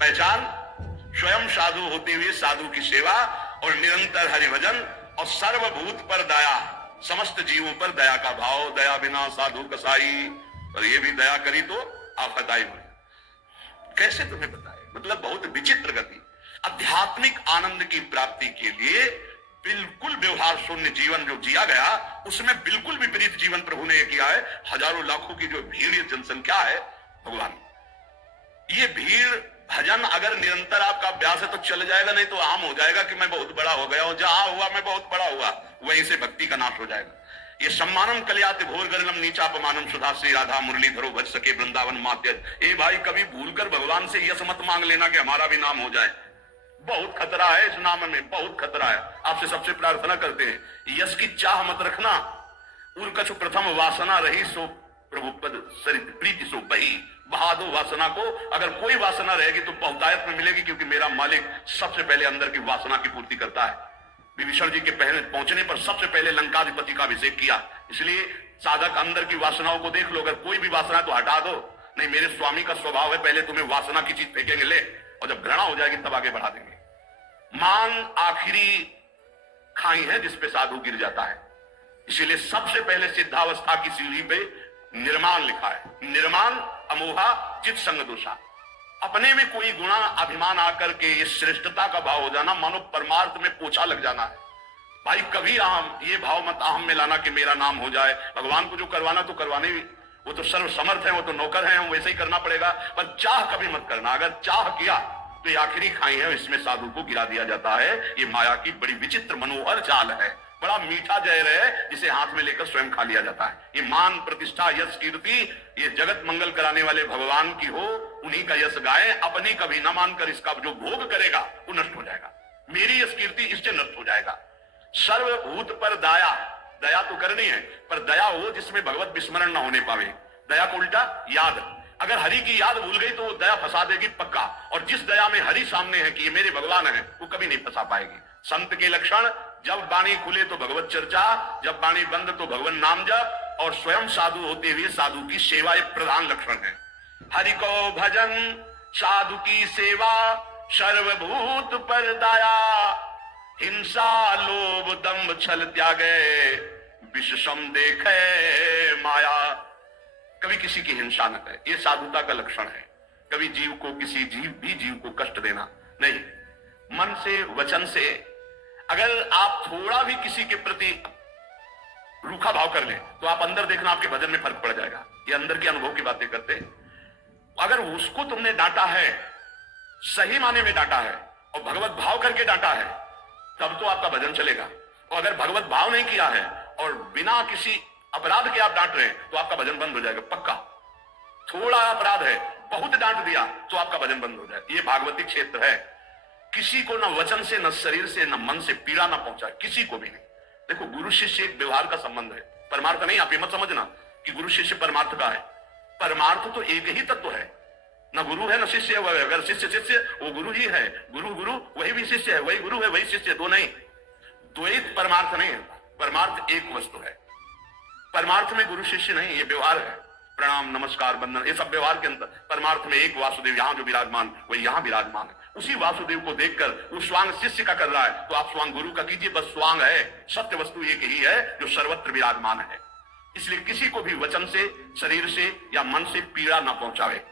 पहचान स्वयं साधु होते हुए साधु की सेवा और निरंतर हरिभजन और सर्वभूत पर दया, समस्त जीवों पर दया का भाव। दया बिना साधु कसाई, और ये भी दया करी तो आफत आई हुई। कैसे तुम्हें बताए, मतलब बहुत विचित्र गति। आध्यात्मिक आनंद की प्राप्ति के लिए बिल्कुल व्यवहार शून्य जीवन जो जिया गया, उसमें बिल्कुल विपरीत जीवन प्रभु ने किया है। हजारों लाखों की जो भीड़, ये जनसंख्या है भगवान, ये भीड़ भजन अगर निरंतर आपका अभ्यास है तो चल जाएगा, नहीं तो आम हो जाएगा कि मैं बहुत बड़ा हो गया हूं, जहां हुआ मैं बहुत बड़ा हुआ, वहीं से भक्ति का नाश हो जाएगा। ये सम्मानम कल्याति घोर गरलम नीचापमानम सुधा श्री राधा मुरली धरो भज सके वृंदावन मात्य। ए भाई, कभी भूलकर भगवान से यश मत मांग लेना कि हमारा भी नाम हो जाए। बहुत खतरा है इस नाम में, बहुत खतरा है। आपसे सबसे प्रार्थना करते हैं, यश की चाह मत रखना। उर कछु प्रथम वासना रही सो प्रभु पद सरित प्रीति सो बही। बहा दो वासना को। अगर कोई वासना रहेगी तो बहुतायत में मिलेगी, क्योंकि मेरा मालिक सबसे पहले अंदर की वासना की पूर्ति करता है। विभीषण जी के पहले पहुंचने पर सबसे पहले लंकाधिपति का अभिषेक किया। इसलिए साधक अंदर की वासनाओं को देख लो, अगर कोई भी वासना तो हटा दो। नहीं, मेरे स्वामी का स्वभाव है, पहले तुम्हें वासना की चीज फेंकेंगे ले, और जब घृणा हो जाएगी तब आगे बढ़ा देंगे। मान आखिरी खाई है जिसपे साधु गिर जाता है। इसीलिए सबसे पहले सिद्धावस्था की सीढ़ी पे निर्माण लिखा है। निर्माण अमोहा चित संग दोषा। अपने में कोई गुणा अभिमान आकर के ये श्रेष्ठता का भाव हो जाना, मानो परमार्थ में पोछा लग जाना है। भाई कभी अहम, ये भाव मत अहम में लाना कि मेरा नाम हो जाए। भगवान को जो करवाना तो करवाने, वो तो सर्व समर्थ है, वो तो नौकर है, वैसे ही करना पड़ेगा। पर चाह कभी मत करना। अगर चाह किया तो ये आखिरी खाई है, इसमें साधु को गिरा दिया जाता है। ये माया की बड़ी विचित्र मनोहर चाल है। बड़ा मीठा जहर है जिसे हाथ में लेकर स्वयं खा लिया जाता है। ये मान प्रतिष्ठा यश कीर्ति ये जगत मंगल कराने वाले भगवान की हो, उन्हीं का यश गाए। अपनी कभी न मानकर इसका जो भोग करेगा वो नष्ट हो जाएगा। मेरी यश कीर्ति इससे नष्ट हो जाएगा। सर्वभूत पर दया, दया तो करनी है, पर दया हो जिसमें भगवत विस्मरण न होने पावे। दया को उल्टा याद, अगर हरि की याद भूल गई तो वो दया फंसा देगी पक्का। और जिस दया में हरि सामने है कि ये मेरे भगवान है, वो कभी नहीं फंसा पाएगी। संत के लक्षण, जब वाणी खुले तो भगवत चर्चा, जब वाणी बंद तो भगवान नाम जप, और स्वयं साधु होते हुए साधु की सेवा एक प्रधान लक्षण है। हरि को भजन, साधु की सेवा, सर्वभूत पर दया, हिंसा लोभ दंभ छल त्यागे, विषम देखे माया। कभी किसी की हिंसा न करे, ये साधुता का लक्षण है। कभी जीव को, किसी जीव को कष्ट देना नहीं। मन से, वचन से अगर आप थोड़ा भी किसी के प्रति रूखा भाव कर ले तो आप अंदर देखना आपके भजन में फर्क पड़ जाएगा। ये अंदर के अनुभव की बातें करते हैं। अगर उसको तुमने डांटा है, सही माने में डांटा है और भगवत भाव करके डांटा है, तब तो आपका भजन चलेगा। और अगर भगवत भाव नहीं किया है और बिना किसी अपराध के आप डांट रहे हैं तो आपका भजन बंद हो जाएगा पक्का। थोड़ा अपराध है, बहुत डांट दिया तो आपका भजन बंद हो जाएगा। ये भागवती क्षेत्र है। किसी को न वचन से, न शरीर से, न मन से पीड़ा न पहुंचाए, किसी को भी नहीं। देखो, गुरु शिष्य एक व्यवहार का संबंध है, परमार्थ नहीं। आप ये मत समझना कि गुरु शिष्य परमार्थ का है। परमार्थ तो एक ही तत्व है, न गुरु है न शिष्य है। अगर शिष्य शिष्य, वो गुरु ही है। गुरु गुरु, वही भी शिष्य है, वही गुरु है, वही शिष्य, दो नहीं। द्वैत परमार्थ नहीं है। परमार्थ एक वस्तु है। परमार्थ में गुरु शिष्य नहीं, ये व्यवहार है। प्रणाम, नमस्कार, वंदन, ये सब व्यवहार के अंदर। परमार्थ में एक वासुदेव यहां जो विराजमान, वही यहां विराजमान है। उसी वासुदेव को देखकर वो स्वांग शिष्य का कर रहा है तो आप स्वांग गुरु का कीजिए। बस स्वांग है, सत्य वस्तु एक ही है जो सर्वत्र विराजमान है। इसलिए किसी को भी वचन से, शरीर से या मन से पीड़ा न पहुंचावे।